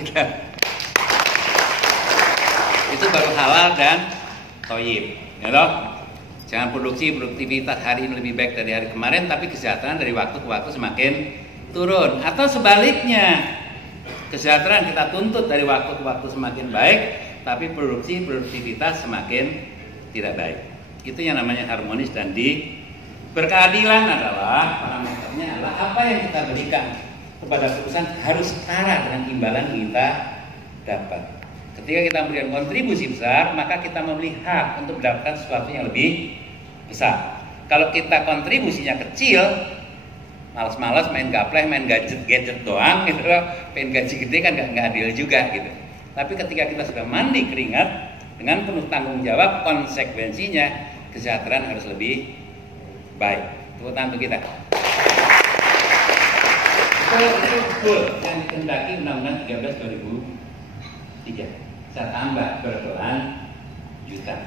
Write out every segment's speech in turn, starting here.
kita. Itu baru halal dan thayyib, ya toh? Jangan produktivitas hari ini lebih baik dari hari kemarin, tapi kesejahteraan dari waktu ke waktu semakin turun. Atau sebaliknya, kesejahteraan kita tuntut dari waktu ke waktu semakin baik, tapi produktivitas semakin tidak baik. Itu yang namanya harmonis dan berkeadilan adalah parameternya adalah apa yang kita berikan kepada perusahaan harus setara dengan imbalan yang kita dapat. Ketika kita memberikan kontribusi besar, maka kita memiliki hak untuk mendapatkan sesuatu yang lebih besar. Kalau kita kontribusinya kecil, malas-malas main gapleh, main gadget doang gitu loh, pengen gaji gede kan nggak adil juga gitu. Tapi ketika kita sudah mandi keringat dengan penuh tanggung jawab, konsekuensinya kesejahteraan harus lebih baik. Tepuk tangan untuk kita. Itu goal yang dikehendaki Undang-Undang 13 2003. Saya tambah berkelan juta.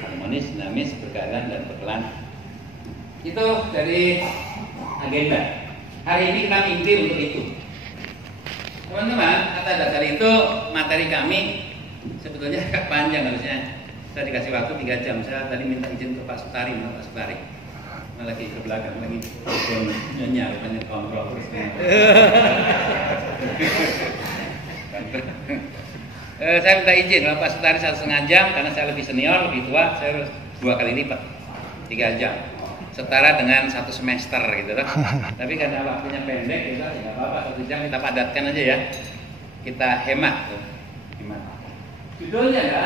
Harmonis, dinamis, berkeadilan dan berkelan. Itu dari agenda. Hari ini kita mimpi untuk itu. Teman-teman, kata dasar itu materi kami sebetulnya agak panjang harusnya. Saya dikasih waktu 3 jam. Saya tadi minta izin ke Pak Sutari, Pak Sutari. Lagi ke belakang lagi nyonya rupanya kontrol terus. Saya minta izin kalau Pak Sutari 1,5 jam karena saya lebih senior, lebih tua, saya harus 2 kali lipat 3 jam. Setara dengan 1 semester gitu kan. Tapi karena waktunya pendek gitu, ya nggak apa-apa 1 jam kita padatkan aja ya. Kita hemat tuh. Hemat. Judulnya ya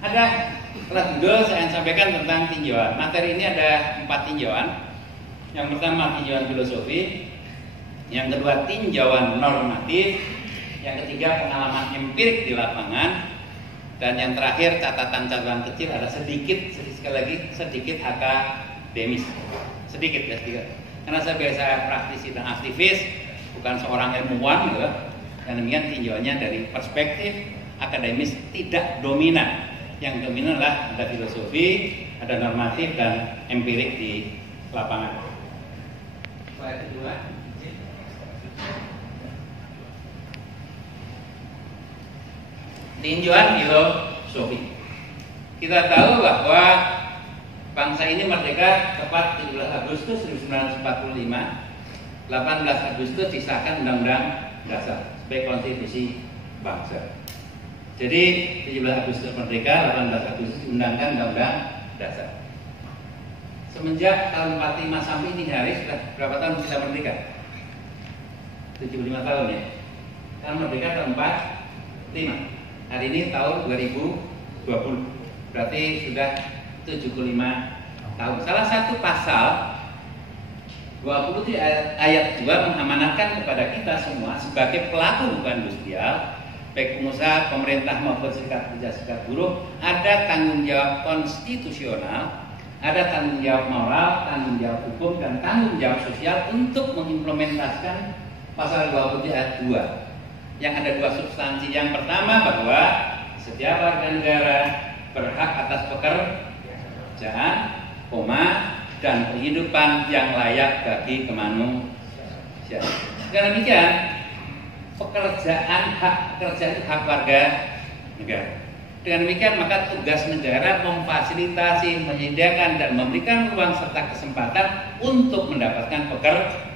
ada setelah judul saya sampaikan tentang tinjauan. Materi ini ada 4 tinjauan. Yang pertama tinjauan filosofi, yang kedua tinjauan normatif, yang ketiga pengalaman empirik di lapangan, dan yang terakhir catatan-catatan kecil ada sekali lagi sedikit akademis. Sedikit ya sedikit. Karena saya biasa praktisi dan aktivis, bukan seorang ilmuwan gitu. Dan demikian tinjauannya dari perspektif akademis tidak dominan. Yang dominan adalah ada filosofi, ada normatif dan empirik di lapangan. Slide kedua. Tinjauan filosofi. Kita tahu bahwa bangsa ini merdeka tepat 17 Agustus 1945. 18 Agustus disahkan Undang-Undang Dasar sebagai konstitusi bangsa. Jadi 17 Agustus merdeka, 18 Agustus diundangkan Undang-Undang Dasar. Semenjak tahun 45 sampai ini hari sudah berapa tahun kita merdeka? 75 tahun ya. Kan merdeka tahun 45. Hari ini tahun 2020. Berarti sudah 75 tahun. Salah satu pasal 20 ayat 2 mengamanatkan kepada kita semua sebagai pelaku hubungan industrial, baik pengusaha, pemerintah maupun serikat pekerja, serikat buruh, ada tanggung jawab konstitusional, ada tanggung jawab moral, tanggung jawab hukum, dan tanggung jawab sosial untuk mengimplementasikan pasal 20 ayat 2. Yang ada 2 substansi. Yang pertama bahwa setiap warga negara berhak atas pekerjaan, dan kehidupan yang layak bagi kemanusiaan. Dengan demikian, hak pekerjaan itu hak warga negara. Dengan demikian maka tugas negara memfasilitasi, menyediakan dan memberikan ruang serta kesempatan untuk mendapatkan pekerjaan.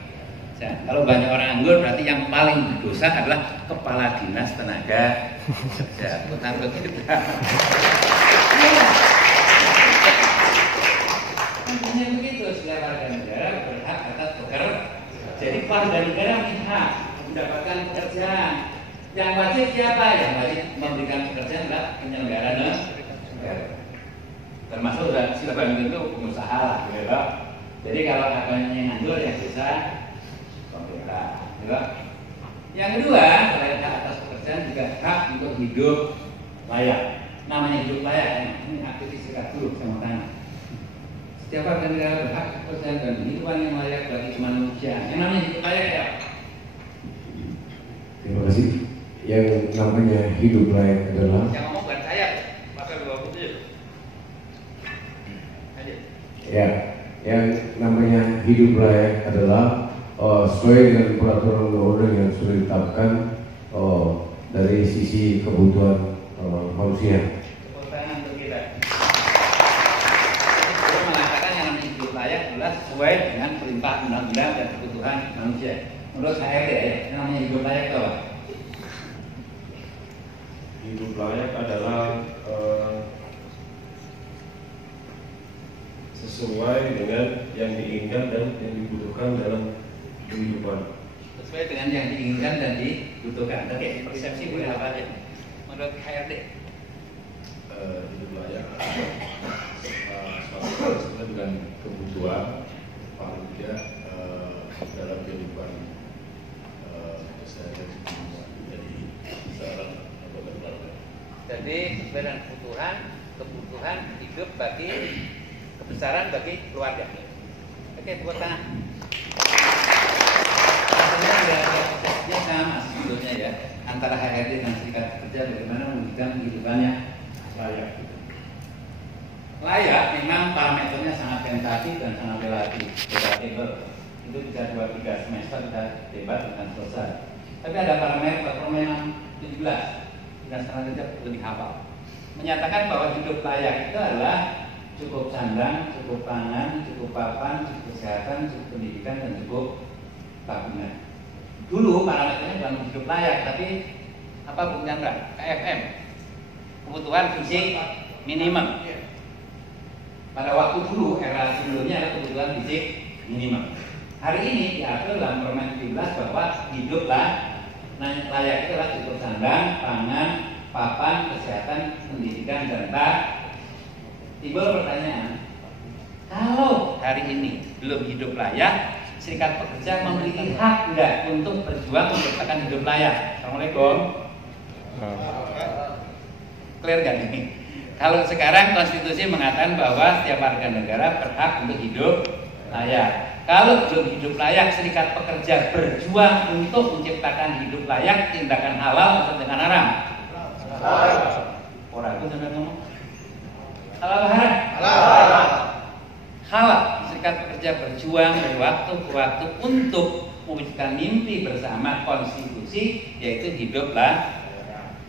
Kalau banyak orang nganggur berarti yang paling berdosa adalah kepala dinas tenaga kerja. Menurut kita. Intinya begitu, setiap warga negara berhak atas pekerjaan. Jadi warga negara punya hak mendapatkan pekerjaan. Yang wajib siapa? Yang wajib memberikan pekerjaan adalah penyelenggara negara. Termasuk sudah itu pengusaha lah, gitu. Jadi kalau apanya yang nganggur yang bisa pemerintah, gitu. Yang kedua, selain hak atas pekerjaan juga hak untuk hidup layak. Namanya hidup layak, ini aktivis serikat buruh sama tangan. Setiap warga negara berhak pekerjaan dan kehidupan yang layak bagi kemanusiaan. Yang namanya hidup layak ya. Terima kasih. Yang namanya hidup layak adalah. Yang ngomong bukan saya, pasal 27. Ya, yang namanya hidup layak adalah sesuai dengan peraturan undang-undang yang sudah ditetapkan dari sisi kebutuhan manusia. Tepuk tangan untuk kita. Dia mengatakan yang namanya hidup layak adalah sesuai dengan perintah undang-undang dan kebutuhan manusia. Menurut HRD ya, yang namanya hidup layak itu apa? Hidup layak adalah sesuai dengan yang diinginkan dan yang dibutuhkan dalam kehidupan. Sesuai dengan yang diinginkan dan dibutuhkan. Oke, persepsi boleh apa aja? Menurut HRD? Hidup layak suatu sesuai dengan kebutuhan, paling tidak dalam kehidupan keseharian. Jadi seorang anggota keluarga. Jadi sesuai dengan kebutuhan hidup bagi kebesaran bagi keluarga. Oke, tepuk tangan. Sebenarnya dia sama sebetulnya ya antara HRD dan serikat pekerja bagaimana mewujudkan kehidupannya layak. Layak memang parameternya sangat tentatif dan sangat relatif, debatable. Itu bisa 2-3 semester kita debat dengan selesai. Tapi ada parameter yang 17 dan sekarang kita lebih hafal. Menyatakan bahwa hidup layak itu adalah cukup sandang, cukup pangan, cukup papan, cukup kesehatan, cukup pendidikan, dan cukup bangunan. Dulu parameternya bukan hidup layak, tapi apa Bung Chandra? KFM, kebutuhan fisik minimum. Pada waktu dulu, era sebelumnya ada kebutuhan fisik minimum. Hari ini diatur dalam Permen 17 bahwa hidup layak itu adalah cukup sandang, pangan, papan, kesehatan, pendidikan, dan timbul pertanyaan, kalau hari ini belum hidup layak, serikat pekerja memiliki hak enggak untuk berjuang menciptakan hidup layak? Assalamualaikum. Clear gak ini? Kalau sekarang konstitusi mengatakan bahwa setiap warga negara berhak untuk hidup layak. Kalau belum hidup layak, serikat pekerja berjuang untuk menciptakan hidup layak, tindakan halal atau tindakan haram? Orang itu sampai ngomong halal haram? Halal. Serikat pekerja berjuang dari waktu ke waktu untuk mewujudkan mimpi bersama konstitusi, yaitu hidup layak.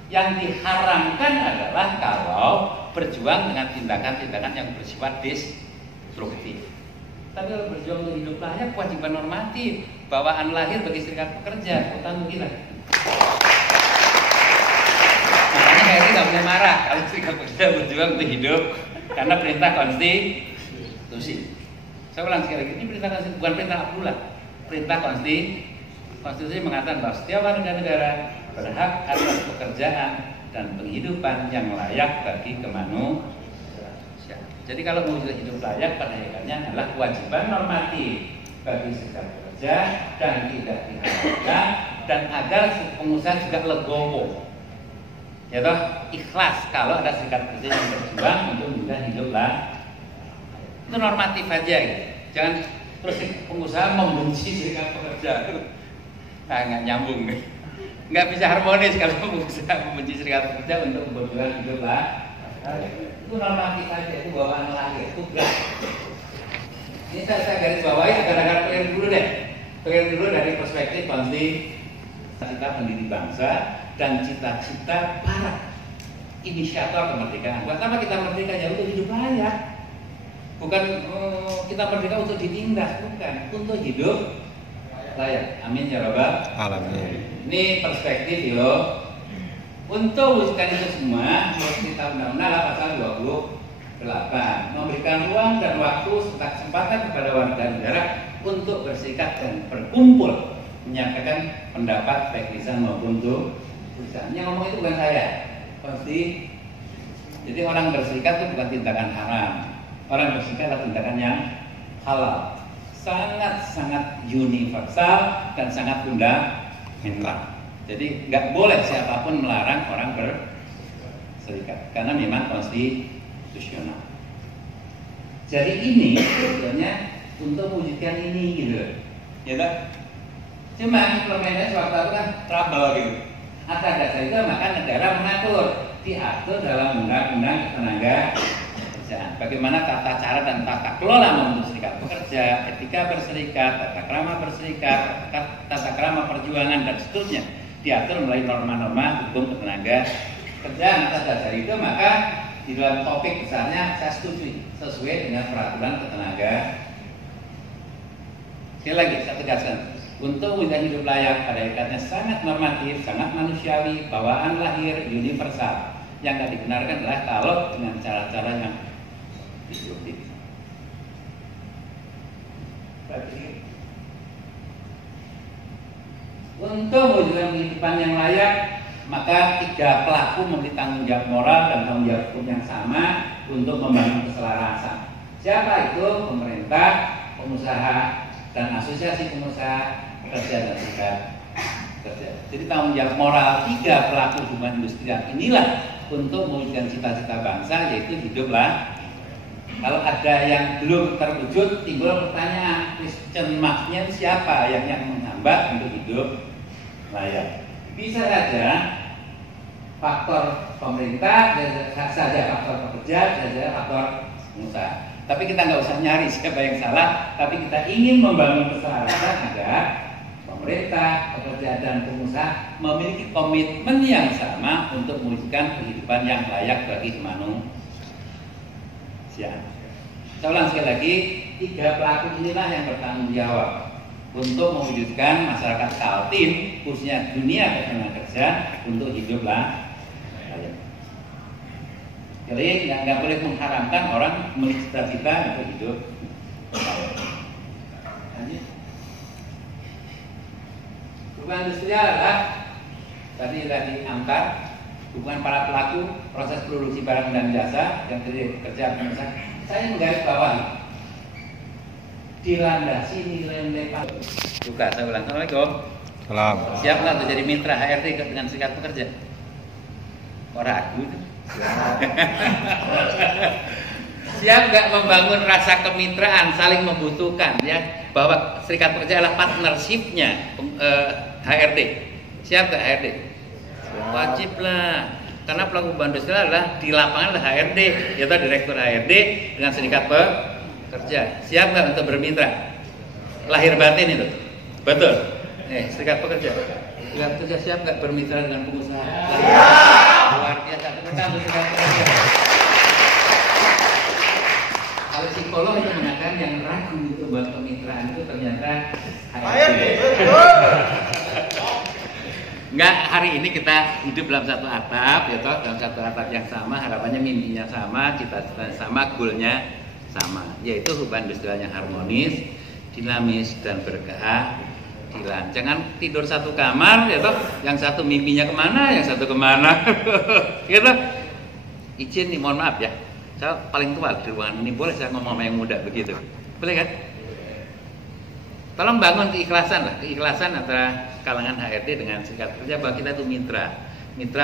Yang diharamkan adalah kalau berjuang dengan tindakan-tindakan yang bersifat destruktif. Tapi kalau berjuang untuk hidup layak, kewajiban normatif, bawaan lahir bagi serikat pekerja, utang gila. Makanya HRD nggak boleh marah kalau serikat pekerja berjuang untuk hidup, karena perintah konstitusi. Saya ulang sekali lagi, ini perintah konstitusi, bukan perintah Abdullah. Perintah konstitusi mengatakan bahwa setiap warga negara berhak atas pekerjaan dan penghidupan yang layak bagi kemanusiaan. Jadi kalau mewujudkan hidup layak pada hakikatnya adalah kewajiban normatif bagi serikat pekerja dan tidak diharapkan, dan agar pengusaha juga legowo, yaitu ikhlas kalau ada serikat pekerja yang berjuang untuk mewujudkan hidup layak. Itu normatif aja gitu. Jangan terus pengusaha membenci serikat pekerja. Nah, nggak nyambung. Nggak bisa harmonis kalau pengusaha membenci serikat pekerja untuk berjuang hidup layak. Itu normatif aja, itu bawaan lahir, itu tugas. Ini saya garis bawahi agar clear dulu deh. Clear dulu dari perspektif cita-cita pendiri bangsa dan cita-cita para inisiator kemerdekaan. Pertama kita merdeka ya untuk hidup layak. Bukan kita merdeka untuk ditindas, bukan, untuk hidup layak. Amin ya rabbal alamin. Ini perspektif loh. Untuk wujudkan itu semua, kita undang-undang pasal 28 memberikan ruang dan waktu serta kesempatan kepada warga negara untuk berserikat dan berkumpul menyampaikan pendapat baik lisan maupun tulisan. Yang ngomong itu bukan saya, pasti. Jadi orang berserikat itu bukan tindakan haram. Orang berserikat adalah tindakan yang halal. Sangat-sangat universal dan sangat fundamental. Jadi nggak boleh siapapun melarang orang berserikat karena memang konstitusional. Jadi ini sebetulnya untuk mewujudkan ini gitu, ya tak? Cuma permainannya suatu kan trouble gitu. Atas dasar itu maka negara mengatur, diatur dalam undang-undang ketenaga kerjaan. Bagaimana tata cara dan tata kelola membentuk serikat pekerja, etika berserikat, tata krama berserikat, tata krama perjuangan dan seterusnya. diatur melalui norma-norma hukum ketenaga kerjaan. Atas dasar itu maka di dalam topik besarnya saya setuju sesuai dengan peraturan ketenaga. Sekali lagi saya tegaskan, untuk mewujudkan hidup layak pada hakikatnya sangat normatif, sangat manusiawi, bawaan lahir, universal. Yang tidak dibenarkan adalah kalau dengan cara-cara yang disruptif. Untuk mewujudkan kehidupan yang layak, maka 3 pelaku memiliki tanggung jawab moral dan tanggung jawab hukum yang sama untuk membangun keselarasan. Siapa itu? Pemerintah, pengusaha, dan asosiasi pengusaha, pekerja dan serikat kerja. Jadi tanggung jawab moral 3 pelaku hubungan industrial inilah untuk mewujudkan cita-cita bangsa, yaitu hiduplah. Kalau ada yang belum terwujud, timbul pertanyaan, question mark-nya siapa yang menghambat untuk hidup layak? Bisa saja faktor pemerintah, bisa saja faktor pekerja, bisa saja faktor pengusaha. Tapi kita nggak usah nyari siapa yang salah, tapi kita ingin membangun keselarasan agar pemerintah, pekerja dan pengusaha memiliki komitmen yang sama untuk mewujudkan kehidupan yang layak bagi manusia. Saya ulang sekali lagi, 3 pelaku inilah yang bertanggung jawab untuk mewujudkan masyarakat Kaltim, khususnya dunia ketenaga kerja, untuk hiduplah layak. Jadi nggak boleh mengharamkan orang memiliki cita-cita untuk hidup layak. Hubungan industrial adalah tadi diangkat hubungan para pelaku proses produksi barang dan jasa yang terdiri kerja pengusaha. Saya menggarisbawahi dilandasi nilai-nilai juga. Saya ulang, assalamualaikum. Salam. Siap nggak untuk jadi mitra HRD dengan serikat pekerja? Kok ragu? Siap nggak membangun rasa kemitraan, saling membutuhkan, ya, bahwa serikat pekerja adalah partnershipnya HRD. Siap nggak HRD? Wajib lah. Karena pelaku hubungan industrial adalah di lapangan adalah HRD, yaitu direktur HRD dengan serikat pekerja. Siap nggak untuk bermitra? Lahir batin itu, betul. Serikat pekerja. Serikat pekerja siap nggak bermitra dengan pengusaha? Luar biasa. Kita serikat pekerja. Kalau psikolog itu mengatakan yang ragu untuk buat kemitraan itu ternyata HRD. Enggak, hari ini kita hidup dalam satu atap, ya toh, dalam satu atap yang sama, harapannya mimpinya sama, cita-citanya sama, goalnya sama, yaitu hubungan industrial yang harmonis, dinamis dan berkeadilan. Jangan tidur satu kamar, ya toh, yang satu mimpinya kemana, yang satu kemana, gitu. Izin nih, mohon maaf ya, saya paling tua di ruangan ini, boleh saya ngomong sama yang muda begitu, boleh kan? Tolong bangun keikhlasan lah, keikhlasan antara kalangan HRD dengan serikat pekerja bahwa kita itu mitra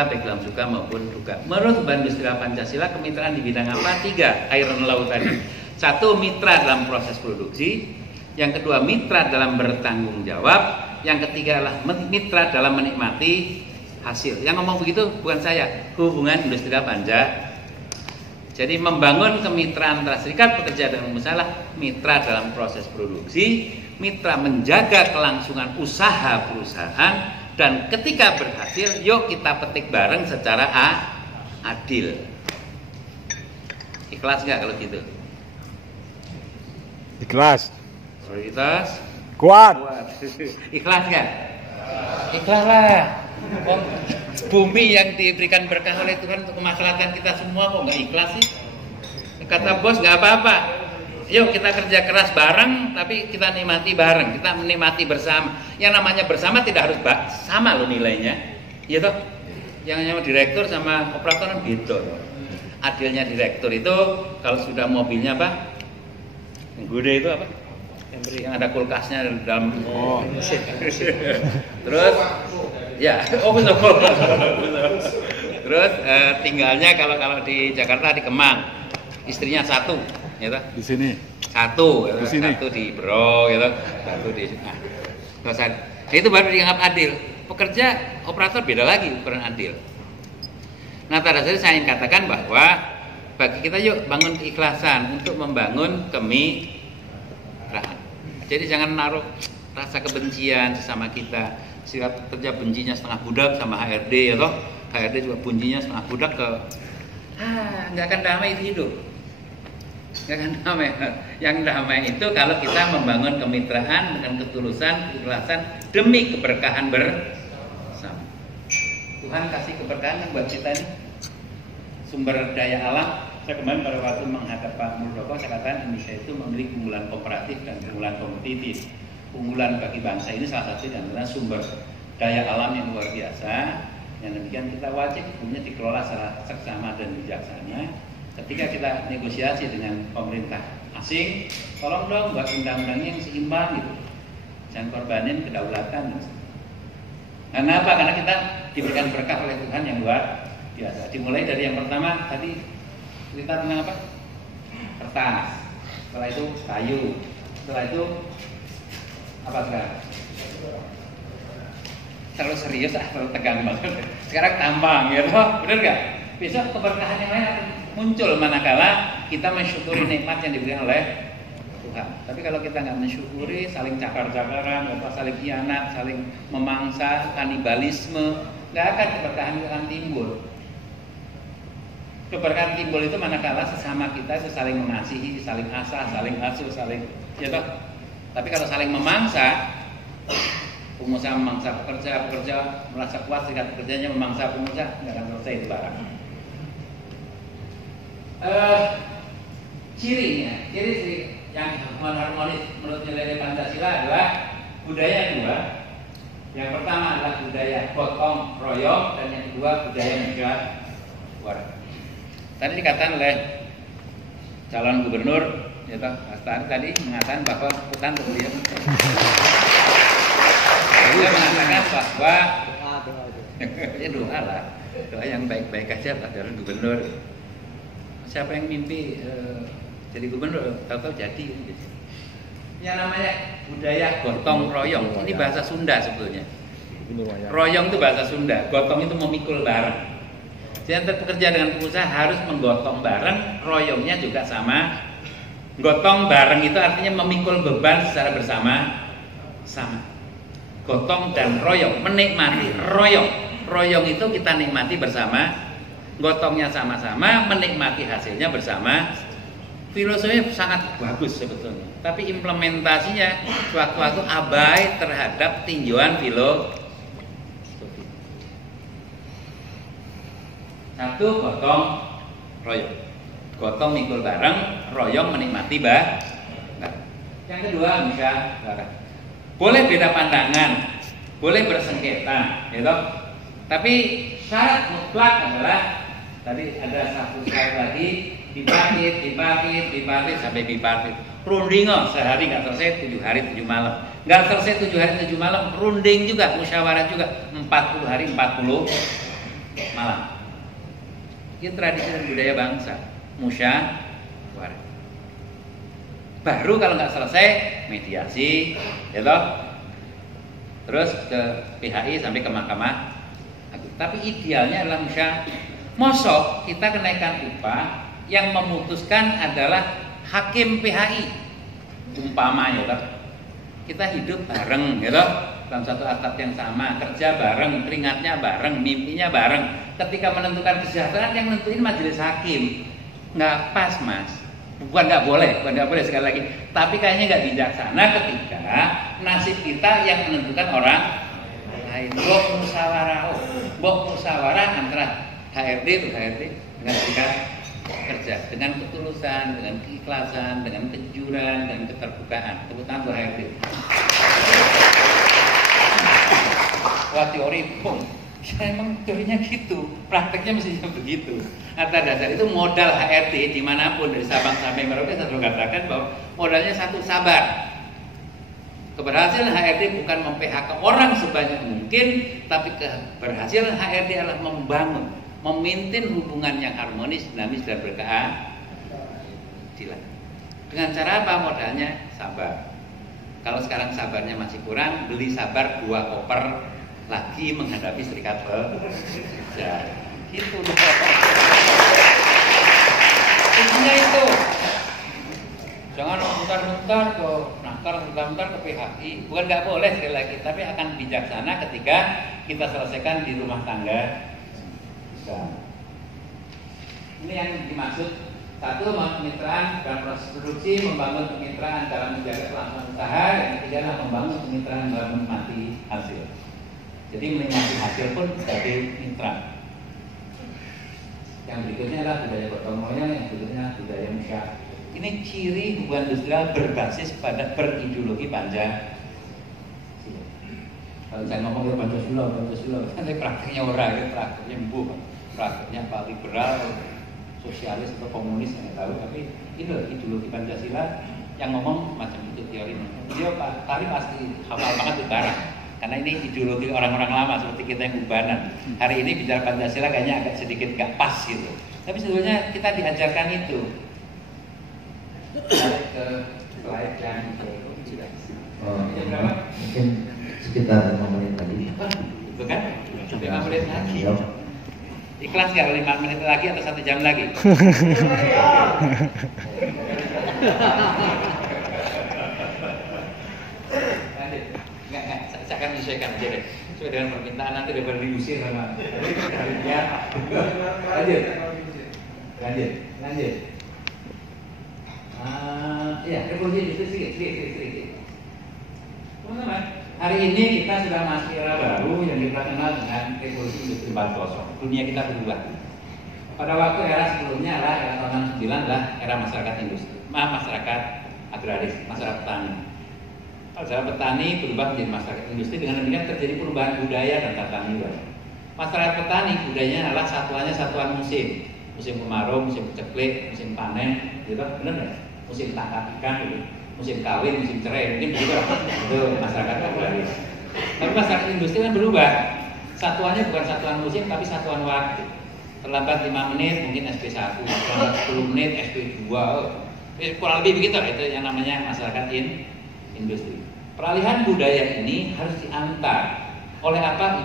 baik dalam suka maupun duka. Menurut Hubungan Industrial Pancasila, kemitraan di bidang apa? 3, air dan laut tadi. 1, mitra dalam proses produksi. Yang kedua, mitra dalam bertanggung jawab. Yang ketiga adalah mitra dalam menikmati hasil. Yang ngomong begitu bukan saya, Hubungan Industrial Pancasila. Jadi membangun kemitraan antara serikat pekerja dan pengusaha, mitra dalam proses produksi, mitra menjaga kelangsungan usaha perusahaan, dan ketika berhasil, yuk kita petik bareng secara adil. Ikhlas nggak kalau gitu? Ikhlas. Prioritas Kuat. Ikhlas nggak? Ikhlas lah. Bumi yang diberikan berkah oleh Tuhan untuk kemaslahatan kita semua, kok nggak ikhlas sih? Kata bos nggak apa-apa. Yuk kita kerja keras bareng, tapi kita nikmati bareng, kita menikmati bersama. Yang namanya bersama tidak harus sama loh nilainya, iya toh? Yang namanya direktur sama operator kan beda. Adilnya direktur itu kalau sudah mobilnya apa? Yang gede itu apa? Yang ada kulkasnya dalam. Oh. Terus, ya, betul. Terus tinggalnya kalau di Jakarta di Kemang, istrinya 1. Gitu. Di sini. 1, gitu. Di sini. 1 di Bro, gitu. 1 di itu baru dianggap adil. Pekerja, operator beda lagi ukuran adil. Nah, pada dasarnya saya ingin katakan bahwa bagi kita yuk bangun keikhlasan untuk membangun kemitraan. Jadi jangan naruh rasa kebencian sesama kita. Sikap kerja bencinya setengah budak sama HRD ya toh. HRD juga bencinya setengah budak ke nggak akan damai itu hidup. Nggak akan damai. Yang damai itu kalau kita membangun kemitraan dengan ketulusan, keikhlasan demi keberkahan bersama. Tuhan kasih keberkahan buat kita ini. Sumber daya alam. Saya kemarin pada waktu menghadap Pak Muldoko, saya katakan Indonesia itu memiliki keunggulan komparatif dan keunggulan kompetitif. Keunggulan bagi bangsa ini salah satu adalah sumber daya alam yang luar biasa. Yang demikian kita wajib punya dikelola secara seksama dan bijaksana. Ketika kita negosiasi dengan pemerintah asing, tolong dong buat undang-undangnya yang seimbang gitu. Jangan korbanin kedaulatan. Karena apa? Karena kita diberikan berkah oleh Tuhan yang luar biasa. Dimulai dari yang pertama tadi cerita tentang apa? Kertas. Setelah itu kayu. Setelah itu apa sekarang? Terlalu serius, terlalu tegang banget. Sekarang tambang, ya toh, benar nggak? Besok keberkahan yang lain akan muncul manakala kita mensyukuri nikmat yang diberikan oleh Tuhan. Tapi kalau kita nggak mensyukuri, saling cakar-cakaran, saling khianat, saling memangsa, kanibalisme, nggak akan keberkahan itu akan timbul. Keberkahan timbul itu manakala sesama kita itu saling mengasihi, saling asah, saling asuh, saling, ya toh. Tapi kalau saling memangsa, pengusaha memangsa pekerja, pekerja merasa kuat serikat pekerjanya memangsa pengusaha, nggak akan selesai itu barang. Ciri yang harmonis menurut nilai Pancasila adalah budaya dua. Yang pertama adalah budaya gotong royong dan yang kedua budaya musyawarah. Tadi dikatakan oleh calon gubernur, ya toh, Mas tadi mengatakan bahwa hutan beliau. Dia mengatakan bahwa ya doa lah, doa yang baik-baik aja lah calon gubernur. Siapa yang mimpi jadi gubernur, tahu-tahu jadi. Yang namanya budaya gotong royong, ini bahasa Sunda sebetulnya. Royong itu bahasa Sunda, gotong itu memikul bareng. Jadi antara pekerja dengan pengusaha harus menggotong bareng, royongnya juga sama. Gotong bareng itu artinya memikul beban secara bersama-sama. Gotong dan royong, menikmati royong. Royong itu kita nikmati bersama, gotongnya sama-sama, menikmati hasilnya bersama. Filosofinya sangat bagus sebetulnya, tapi implementasinya waktu-waktu abai terhadap tinjauan filosofi. Satu, gotong royong. Gotong mikul bareng, royong menikmati bareng. Yang kedua, musyawarah. Boleh beda pandangan, boleh bersengketa, gitu. Tapi syarat mutlak adalah tadi ada satu slide lagi, dipartit sampai bipartit. Rundingo sehari nggak selesai, 7 hari 7 malam. Nggak selesai 7 hari 7 malam, runding juga, musyawarah juga, 40 hari 40 malam. Ini tradisi dan budaya bangsa, musyawarah. Baru kalau nggak selesai mediasi, ya toh. Terus ke PHI sampai ke Mahkamah Agung. Tapi idealnya adalah musyawarah. Mosok kita kenaikan upah yang memutuskan adalah hakim PHI. Umpama ya toh. Kita hidup bareng, ya toh. Dalam satu atap yang sama, kerja bareng, keringatnya bareng, mimpinya bareng. Ketika menentukan kesejahteraan yang nentuin majelis hakim, nggak pas mas. Bukan nggak boleh sekali lagi. Tapi kayaknya nggak bijaksana ketika nasib kita yang menentukan orang lain. Bok musyawarah antara HRD dengan serikat kerja, dengan ketulusan, dengan keikhlasan, dengan kejujuran, dan keterbukaan. Tepuk tangan buat HRD. Wah teori, ya emang teorinya gitu, prakteknya mestinya begitu. Atas dasar itu modal HRD dimanapun dari Sabang sampai Merauke, saya selalu katakan bahwa modalnya satu, sabar. Keberhasilan HRD bukan mem-PHK orang sebanyak mungkin, tapi keberhasilan HRD adalah membangun, memaintain hubungan yang harmonis, dinamis dan berkeadilan. Dengan cara apa modalnya? Sabar. Kalau sekarang sabarnya masih kurang, beli sabar 2 koper lagi menghadapi serikat pekerja. Gitu dong. Intinya itu. Jangan mutar-mutar ke nakar, mutar-mutar ke PHI. Bukan nggak boleh sekali lagi, tapi akan bijaksana ketika kita selesaikan di rumah tangga. Ini yang dimaksud. Satu, kemitraan dalam proses produksi, membangun kemitraan dalam menjaga kelangsungan usaha, dan ketiga adalah membangun kemitraan dalam menikmati hasil. Jadi menikmati hasil pun sebagai mitra. Yang berikutnya adalah budaya gotong royong, yang berikutnya budaya musyawarah. Ini ciri hubungan industrial berbasis pada berideologi Pancasila. Kalau saya ngomong Pancasila, kan prakteknya orang, prakteknya prakteknya Pak liberal, sosialis atau komunis yang tahu, tapi itu ideologi Pancasila yang ngomong macam itu teorinya. Dia tadi pasti hafal banget utara, karena ini ideologi orang-orang lama seperti kita yang ubanan. Hari ini bicara Pancasila kayaknya agak sedikit gak pas gitu. Tapi sebetulnya kita diajarkan itu. Balik ke slide yang berapa? Mungkin sekitar 5 menit tadi. Itu kan? 5 menit lagi. Ikhlas nggak 5 menit lagi atau 1 jam lagi? Nggak, saya akan menyesuaikan aja deh. Sesuai dengan permintaan nanti daripada diusir sama dia. Lanjut. Ya, revolusi itu sedikit. Teman-teman, hari ini kita sudah masuk era baru yang kita kenal dengan revolusi industri 4.0. Dunia kita berubah. Pada waktu era sebelumnya adalah era tahun 69 adalah era masyarakat industri, masyarakat agraris, masyarakat petani. Masyarakat petani berubah menjadi masyarakat industri, dengan demikian terjadi perubahan budaya dan tata nilai. Masyarakat petani budayanya adalah satuan musim kemarau, musim ceklek, musim panen, gitu, benar nggak? Musim tangkap ikan, gitu. Musim kawin, musim cerai, mungkin begitu lah. Itu masyarakat agraris. Tapi masyarakat industri kan berubah. Satuannya bukan satuan musim, tapi satuan waktu. Terlambat 5 menit mungkin SP1, terlambat 10 menit SP2. Kurang lebih begitu, itu yang namanya masyarakat industri. Peralihan budaya ini harus diantar oleh apa?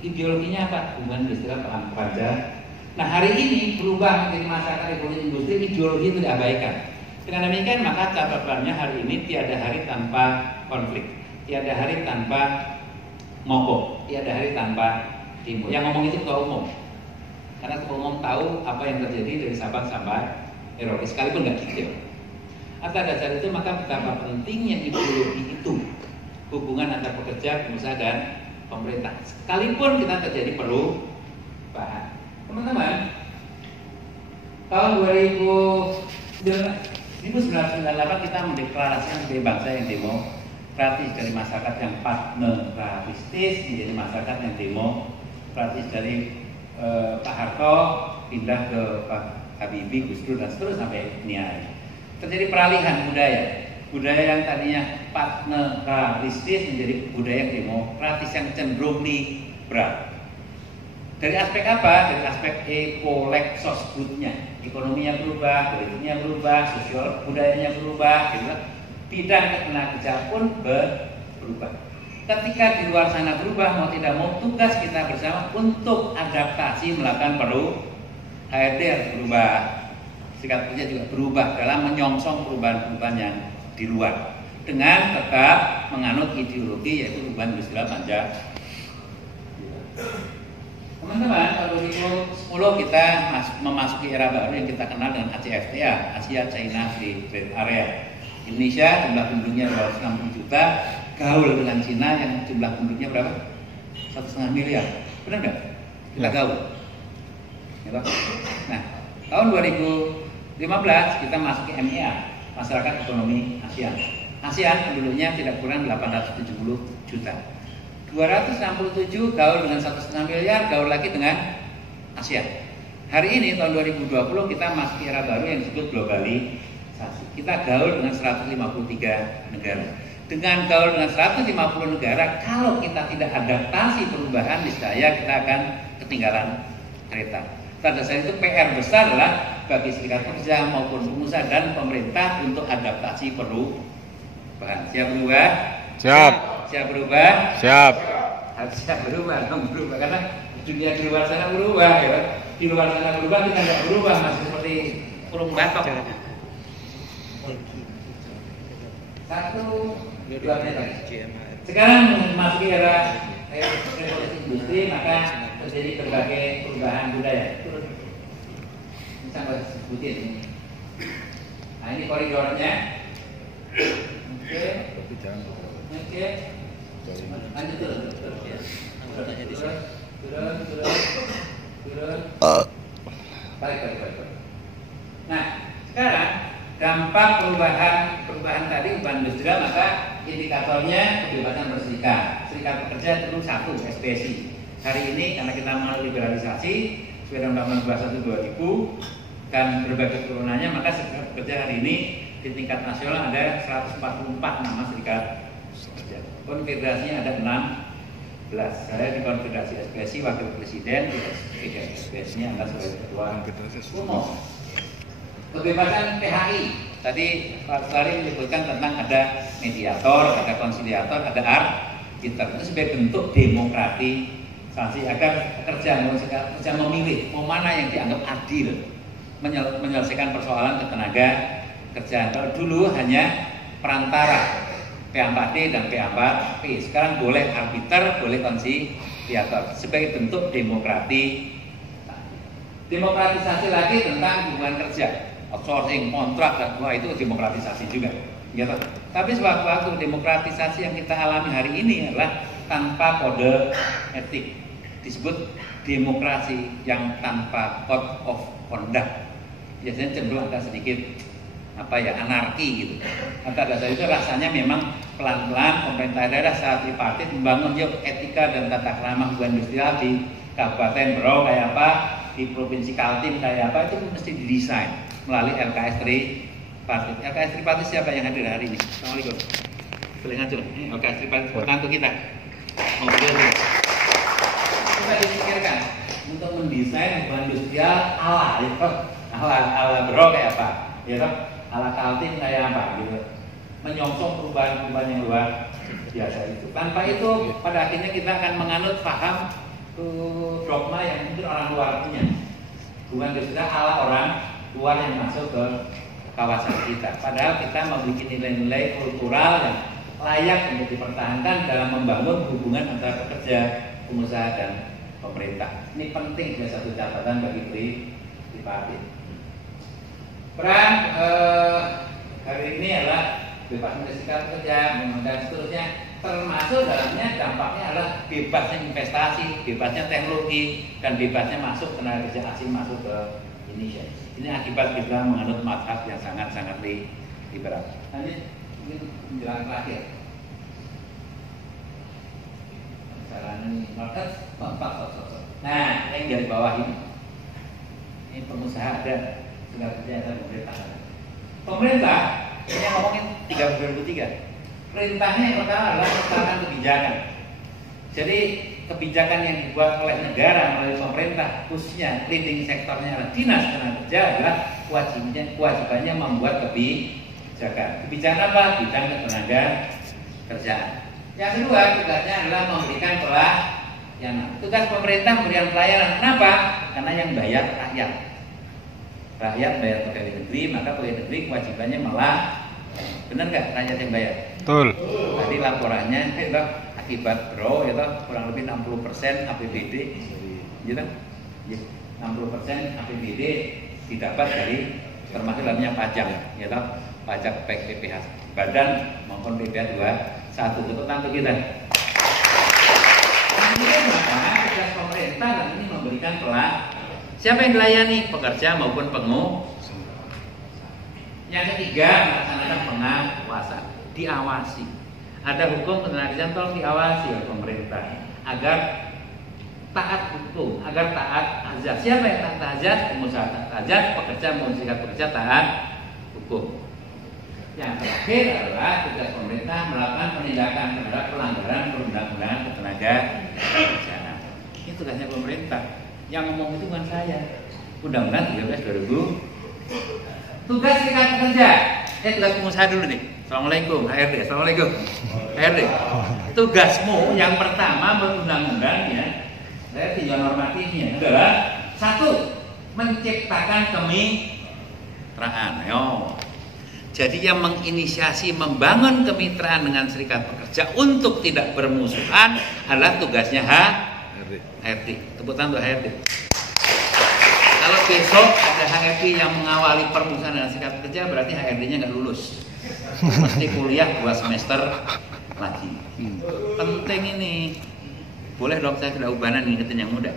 Ideologinya apa? Hubungan industrial perang pajak. Nah, hari ini berubah menjadi masyarakat revolusi industri, ideologi itu diabaikan. Dengan demikian maka catatannya hari ini tiada hari tanpa konflik, tiada hari tanpa mogok, tiada hari tanpa demo. Yang ngomong itu ketua umum, karena ketua umum tahu apa yang terjadi dari Sabang sampai Merauke, sekalipun nggak detail. Atas dasar itu maka betapa pentingnya ideologi itu, hubungan antar pekerja, pengusaha dan pemerintah. Sekalipun kita terjadi perubahan, teman-teman, tahun 1998 kita mendeklarasikan sebagai bangsa yang demokratis, dari masyarakat yang partneratistis menjadi masyarakat yang demokratis, dari Pak Harto pindah ke Pak Habibie, Gus Dur dan seterusnya sampai ini hari. Terjadi peralihan budaya yang tadinya partneratistis menjadi budaya yang demokratis yang cenderung liberal. Dari aspek apa? Dari aspek ekolexosbudnya, ekonominya berubah, politiknya berubah, sosial budayanya berubah, gitu. Bidang ketenaga kerja pun berubah. Ketika di luar sana berubah, mau tidak mau tugas kita bersama untuk adaptasi melakukan HRD harus berubah, sikap kerja juga berubah dalam menyongsong perubahan-perubahan yang di luar, dengan tetap menganut ideologi yaitu hubungan industrial Pancasila. Teman-teman, tahun 2010 kita memasuki era baru yang kita kenal dengan ACFTA, Asia China Free Trade Area. Indonesia jumlah penduduknya 260 juta, gaul dengan Cina yang jumlah penduduknya berapa? 1,5 miliar. Benar nggak? Kita gaul. Nah, tahun 2015 kita masuk ke MEA, Masyarakat Ekonomi ASEAN. ASEAN penduduknya tidak kurang 870 juta. 267 gaul dengan 1,5 miliar, gaul lagi dengan ASEAN. Hari ini tahun 2020 kita masuk era baru yang disebut globalisasi. Kita gaul dengan 153 negara. Dengan gaul dengan 150 negara, kalau kita tidak adaptasi perubahan, niscaya kita akan ketinggalan kereta. Pada saat itu PR besar adalah bagi serikat pekerja maupun pengusaha dan pemerintah untuk adaptasi perubahan. Siap berubah? Siap. Siap berubah? Siap. Harus siap berubah karena dunia di luar sana berubah, ya. Di luar sana berubah, kita tidak berubah, masih seperti kurung batok. 1, 2 menit lagi. Sekarang memasuki era revolusi industri, maka terjadi berbagai perubahan budaya. Ini sampai sebutin ini. Nah, ini koridornya. Oke. Oke. Lanjut terus. Turun. Balik. Nah, sekarang dampak perubahan tadi perubahan industrial, maka indikatornya kebebasan berserikat. Serikat pekerja turun 1 SPSI. Hari ini karena kita mau liberalisasi sesuai dengan Undang-Undang 21 2000 dan berbagai turunannya, maka serikat pekerja hari ini di tingkat nasional ada 144 nama serikat pekerja. Konfederasinya ada 16. Saya di konfederasi SPSI wakil presiden, di SPSI-nya adalah sebagai ketua umum. Kebebasan PHI. Tadi Pak Sari menyebutkan tentang ada mediator, ada konsiliator, ada arbiter. Itu sebagai bentuk demokratisasi agar pekerja memilih mau mana yang dianggap adil menyelesaikan persoalan ketenaga kerjaan. Kalau dulu hanya perantara P4D dan P4P, sekarang boleh arbiter, boleh konsiliator sebagai bentuk demokratisasi lagi tentang hubungan kerja, outsourcing, kontrak, dan itu demokratisasi juga. Ya, tapi sewaktu-waktu demokratisasi yang kita alami hari ini adalah tanpa kode etik, disebut demokrasi yang tanpa code of conduct. Biasanya cenderung agak sedikit anarki gitu. Pada dasar itu rasanya memang pelan-pelan pemerintah daerah saat tripartit membangun etika dan tata krama hubungan industrial di Kabupaten Berau kayak apa, di Provinsi Kaltim kayak apa, itu mesti didesain melalui LKS tripartit. LKS tripartit siapa yang hadir hari ini? Assalamualaikum. Boleh ngacung. LKS tripartit pertama kita. Coba dipikirkan untuk mendesain hubungan industrial ala Berau kayak apa, ya toh? Ala Kaltim kayak apa gitu, menyongsong perubahan-perubahan yang luar biasa itu. Tanpa itu pada akhirnya kita akan menganut paham dogma yang mungkin orang luar punya, bukan sudah ala orang luar yang masuk ke kawasan kita. Padahal kita memiliki nilai-nilai kultural yang layak untuk dipertahankan dalam membangun hubungan antara pekerja, pengusaha dan pemerintah. Ini penting ya, satu catatan bagi tripartit. Peran hari ini adalah bebas serikat pekerja dan seterusnya, termasuk dalamnya dampaknya adalah bebasnya investasi, bebasnya teknologi, dan bebasnya masuk tenaga kerja asing masuk ke Indonesia. Ini akibat kita menganut mazhab yang sangat-sangat liberal. Nanti ini menjelang terakhir. Ini market Nah, yang dari bawah ini pengusaha ada. Pemerintah ini ngomongin 2003. Perintahnya yang pertama adalah kesalahan kebijakan. Jadi kebijakan yang dibuat oleh negara melalui pemerintah, khususnya leading sektornya adalah dinas tenaga kerja, adalah kewajibannya membuat kebijakan. Kebijakan apa? Bidang ketenaga kerjaan. Yang kedua, tugasnya adalah memberikan pelayanan. Tugas pemerintah memberikan pelayanan. Kenapa? Karena yang bayar rakyat. Rakyat bayar pegawai negeri, maka pegawai negeri kewajibannya malah, benar nggak rakyat yang bayar? Betul. Tadi laporannya itu akibat Berau itu kurang lebih 60% APBD, gitu? 60% APBD didapat dari termasuk dalamnya pajak, gitu? Pajak baik PPh badan maupun PPh 21 itu nanti kita. Kemudian maka tugas pemerintah ini memberikan pelayanan. Siapa yang dilayani? Pekerja maupun pengusaha. Yang ketiga, melaksanakan pengawasan, diawasi. Ada hukum ketenagakerjaan, tolong diawasi oleh pemerintah agar taat hukum, agar taat azas. Siapa yang taat azas? Pengusaha taat azas, pekerja maupun serikat pekerja taat hukum. Yang terakhir adalah tugas pemerintah melakukan penindakan terhadap pelanggaran perundang-undangan ketenagakerjaan. Ini tugasnya pemerintah. Yang ngomong itu bukan saya. Undang-Undang 13 2000. Tugas serikat pekerja. Tugas pengusaha dulu nih. Assalamualaikum HRD. Assalamualaikum HRD. Tugasmu yang pertama berundang-undangnya, saya tinjau normatifnya adalah 1. Menciptakan kemitraan. Jadi yang menginisiasi membangun kemitraan dengan serikat pekerja untuk tidak bermusuhan adalah tugasnya HRD. Tepuk tangan untuk HRD. Kalau besok ada HRD yang mengawali permusuhan dengan serikat pekerja, berarti HRD-nya nggak lulus. Mesti kuliah 2 semester lagi. Penting ini. Boleh dong saya sudah ubanan ngingetin yang muda.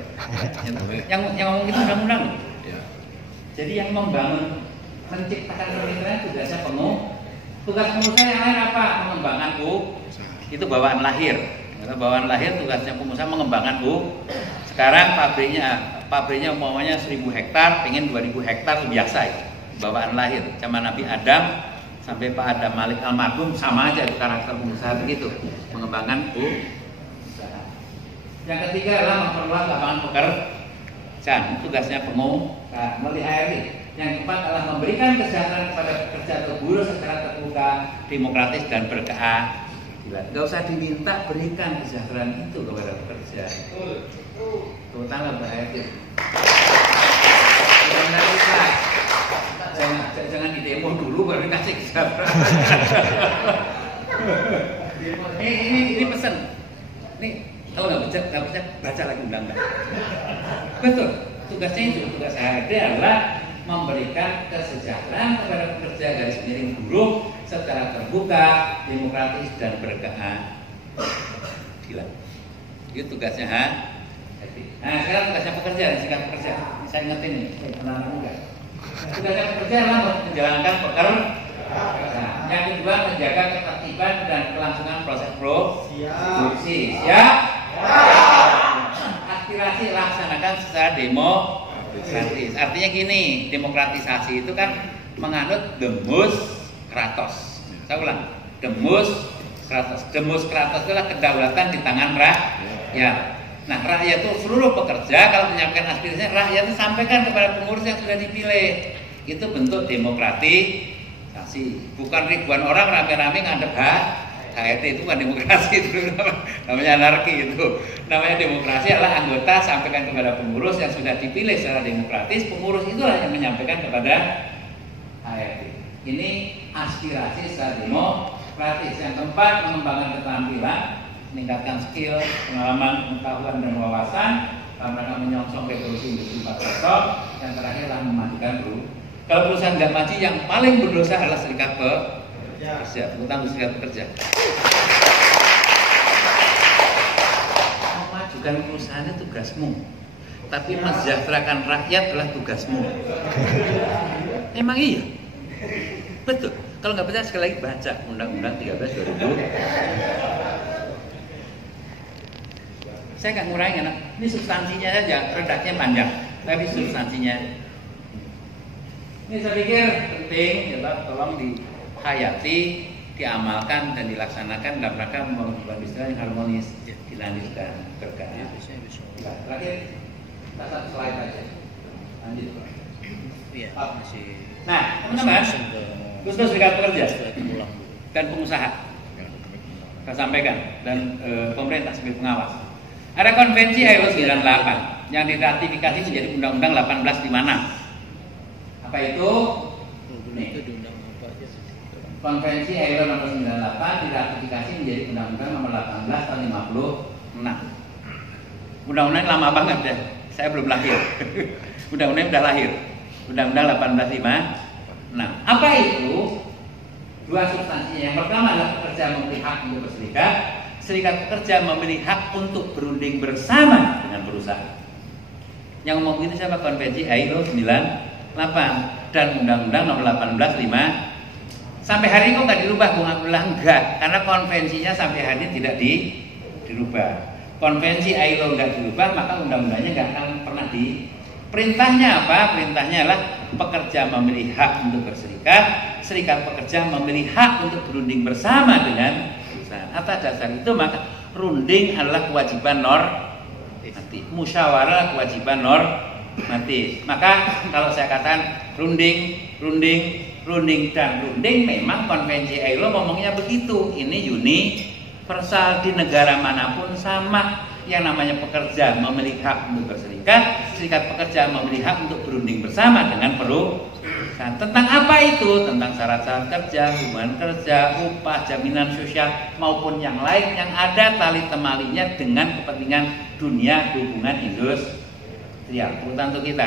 Yang ngomong itu undang-undang. Jadi yang membangun, menciptakan kemitraan tugasnya tugas pengusaha yang lain apa? Mengembangkan itu bawaan lahir. Bawaan lahir tugasnya pengusaha mengembangkan Sekarang pabriknya umpamanya 1000 hektar, pengen 2000 hektar biasa itu. Bawaan lahir. Zaman Nabi Adam sampai Pak Adam Malik almarhum sama aja karakter pengusaha begitu, mengembangkan Yang ketiga adalah memperluas lapangan pekerjaan, tugasnya pengusaha melalui HRD. Yang keempat adalah memberikan kesejahteraan kepada pekerja atau buruh secara terbuka, demokratis dan berkeadilan. Gak usah diminta, berikan kesejahteraan itu kepada pekerja. Terutama HRD. Jangan di demo dulu baru dikasih kesejahteraan. Ini pesan. Nih. Tahu nggak baca lagi undang-undang. Betul, tugasnya itu, tugas HRD adalah memberikan kesejahteraan kepada pekerja garis miring buruh secara terbuka, demokratis dan berkeadilan. Itu tugasnya HRD. Nah sekarang tugasnya pekerja, serikat pekerja. Saya ingetin nih, anak-anak muda. Tugasnya pekerja adalah menjalankan pekerjaan. Yang kedua menjaga ketertiban dan kelangsungan proses produksi. Siap? Aspirasi laksanakan secara demokratis. Artinya gini, demokratisasi itu kan menganut Demus Kratos. Saya ulang, Demus Kratos. Demus Kratos itulah kedaulatan di tangan rakyat. Nah, rakyat itu seluruh pekerja kalau menyampaikan aspirasinya, rakyat itu sampaikan kepada pengurus yang sudah dipilih. Itu bentuk demokratisasi. Bukan ribuan orang rame-rame ngadep HRD itu bukan demokrasi, itu namanya anarki itu. Namanya demokrasi adalah anggota sampaikan kepada pengurus yang sudah dipilih secara demokratis, pengurus itulah yang menyampaikan kepada HRD. Ini aspirasi secara demokratis. Yang keempat, mengembangkan keterampilan, meningkatkan skill, pengalaman, pengetahuan dan wawasan dalam rangka menyongsong revolusi industri 4.0. Yang terakhir adalah memajukan kalau perusahaan nggak maju, yang paling berdosa adalah serikat pekerja. Tentang serikat pekerja. Memajukan perusahaannya tugasmu, tapi mensejahterakan rakyat adalah tugasmu. Emang iya? Betul. Kalau nggak percaya sekali lagi baca Undang-Undang 13/2000. Saya nggak ngurangin, ini substansinya saja, redaksinya panjang, tapi substansinya. Ini saya pikir penting, ya, tolong dihayati, diamalkan dan dilaksanakan dalam rangka membuat istilah yang harmonis, dilanjutkan berkah. Terakhir, kita satu slide aja. Lanjut. Nah, teman-teman, khusus serikat pekerja dan pengusaha, saya sampaikan, dan pemerintah sebagai pengawas. Ada konvensi ILO 98 yang diratifikasi menjadi Undang-Undang 1856. Apa itu? Nih. Konvensi ILO nomor 98 diratifikasi menjadi Undang-Undang nomor 18 tahun 56. Undang-undang lama banget ya. Saya belum lahir. Undang-undang udah lahir. Undang-Undang 1856. Apa itu? Dua substansinya. Yang pertama adalah pekerja memiliki hak untuk berserikat. Serikat pekerja memiliki hak untuk berunding bersama dengan perusahaan. Yang ngomong ini siapa? Konvensi ILO 98 dan Undang-Undang nomor 1856. Sampai hari ini kok nggak dirubah, Bung Abdullah? Enggak, karena konvensinya sampai hari ini tidak dirubah. Konvensi ILO nggak dirubah, maka undang-undangnya nggak akan pernah Perintahnya apa? Perintahnya adalah pekerja memiliki hak untuk berserikat, serikat pekerja memiliki hak untuk berunding bersama dengan perusahaan. Atas dasar itu maka runding adalah kewajiban normatif, musyawarah kewajiban normatif. Maka kalau saya katakan runding dan runding memang konvensi ILO ngomongnya begitu. Ini universal di negara manapun sama. Yang namanya pekerja memiliki hak untuk berserikat, serikat pekerja memiliki hak untuk berunding bersama dengan perusahaan. Nah, tentang apa itu? Tentang syarat-syarat kerja, hubungan kerja, upah, jaminan sosial maupun yang lain yang ada tali temalinya dengan kepentingan dunia hubungan industrial. Urutan untuk kita.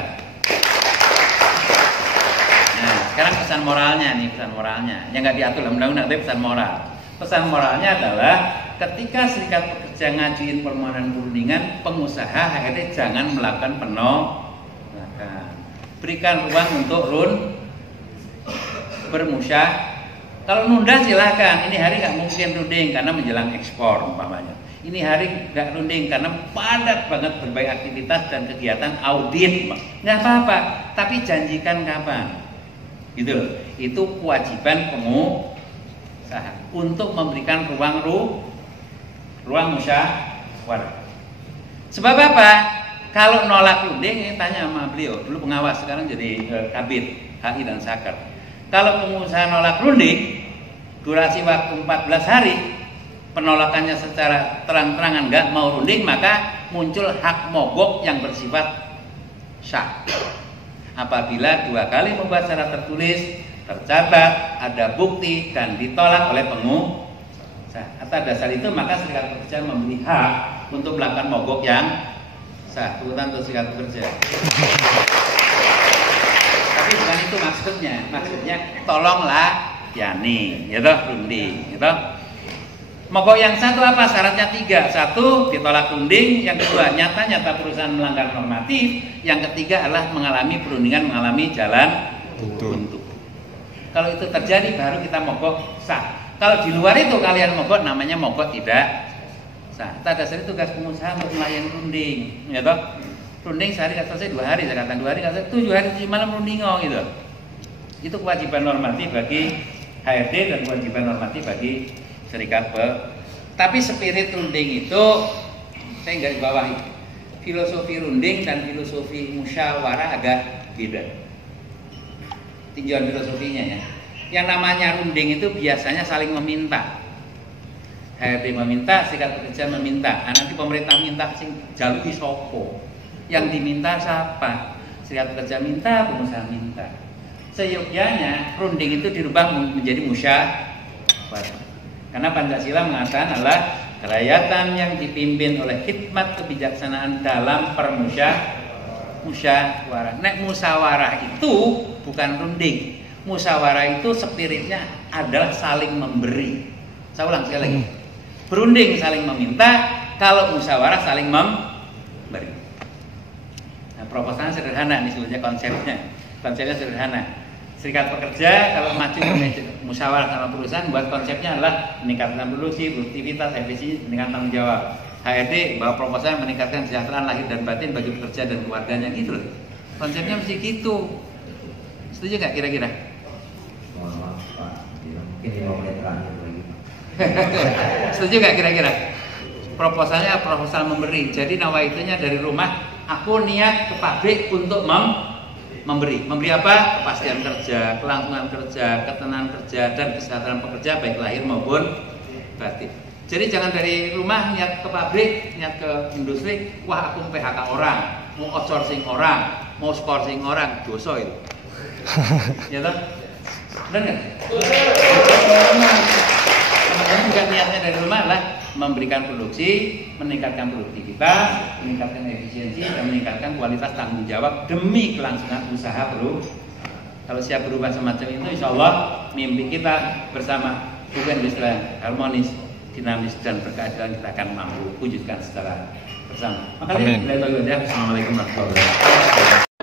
Nah, sekarang pesan moralnya nih, pesan moralnya. Yang nggak diatur dalam undang-undang, tapi pesan moral. Pesan moralnya adalah ketika serikat pekerja ngajuin permohonan perundingan, pengusaha HRD jangan melakukan penolakan. Berikan ruang untuk bermusyawarah. Kalau nunda silahkan. Ini hari nggak mungkin runding karena menjelang ekspor umpamanya. Ini hari nggak runding karena padat banget berbagai aktivitas dan kegiatan audit. Nggak apa-apa. Tapi janjikan kapan? Gitu loh. Itu kewajiban pengusaha untuk memberikan ruang musyawarah. Sebab apa? Kalau nolak runding, ini tanya sama beliau, dulu pengawas, sekarang jadi kabit HI dan Saker. Kalau pengusaha nolak runding, durasi waktu 14 hari, penolakannya secara terang-terangan nggak mau runding, maka muncul hak mogok yang bersifat sah. Apabila 2 kali membuat syarat tertulis, tercatat, ada bukti, dan ditolak oleh pengusaha. Atas dasar itu, maka serikat pekerja memberi hak untuk melakukan mogok yang sah. Tuntutan untuk serikat pekerja. Tapi bukan itu maksudnya. Maksudnya tolonglah yani, gitu, runding, gitu. Mogok yang satu apa? Syaratnya 3. 1, ditolak runding. Yang kedua, nyata-nyata perusahaan melanggar normatif. Yang ketiga adalah mengalami perundingan, mengalami jalan buntu. Kalau itu terjadi baru kita mogok sah. Kalau di luar itu kalian mogok, namanya mogok tidak sah. Atas dasar tugas pengusaha untuk melayani runding, ya toh. Runding sehari nggak selesai 2 hari, saya katakan 2 hari nggak selesai, 7 hari 7 malam runding gitu. Itu kewajiban normatif bagi HRD dan kewajiban normatif bagi serikat Tapi spirit runding itu saya nggak dibawahi. Filosofi runding dan filosofi musyawarah agak beda. Tinjauan filosofinya ya. Yang namanya runding itu biasanya saling meminta. HRD meminta, serikat pekerja meminta. Nanti pemerintah minta sing jaluki sopo. Yang diminta siapa? Serikat pekerja minta, pengusaha minta. Seyogyanya runding itu dirubah menjadi musyawarah. Karena Pancasila mengatakan adalah kerakyatan yang dipimpin oleh hikmat kebijaksanaan dalam musyawarah. Nek musyawarah itu bukan runding. Musyawarah itu spiritnya adalah saling memberi. Saya ulang sekali lagi. Berunding saling meminta, kalau musyawarah saling memberi. Nah, proposalnya sederhana nih sebetulnya konsepnya. Konsepnya sederhana. Serikat pekerja kalau maju musyawarah sama perusahaan buat konsepnya adalah meningkatkan produksi, produktivitas, efisiensi, meningkatkan tanggung jawab. HRD bawa proposal meningkatkan kesejahteraan lahir dan batin bagi pekerja dan keluarganya gitu loh. Konsepnya mesti gitu. Setuju nggak kira-kira? Mohon maaf Pak, mungkin 5 menit terakhir lagi. Setuju nggak kira-kira? Proposalnya proposal memberi. Jadi nawaitunya dari rumah, aku niat ke pabrik untuk memberi. Memberi apa? Kepastian kerja, kelangsungan kerja, ketenangan kerja, dan kesejahteraan pekerja baik lahir maupun batin. Jadi jangan dari rumah niat ke pabrik, niat ke industri, wah aku PHK orang, mau outsourcing orang, mau scourging orang, dosa itu. Ya toh? Benar nggak? Teman-teman juga niatnya dari rumah adalah memberikan produksi, meningkatkan produktivitas, meningkatkan efisiensi, dan meningkatkan kualitas tanggung jawab demi kelangsungan usaha Kalau siap berubah semacam itu, insya Allah mimpi kita bersama bukan istilah harmonis, dinamis dan berkeadilan kita akan mampu wujudkan secara bersama. Makanya, assalamualaikum warahmatullahi wabarakatuh.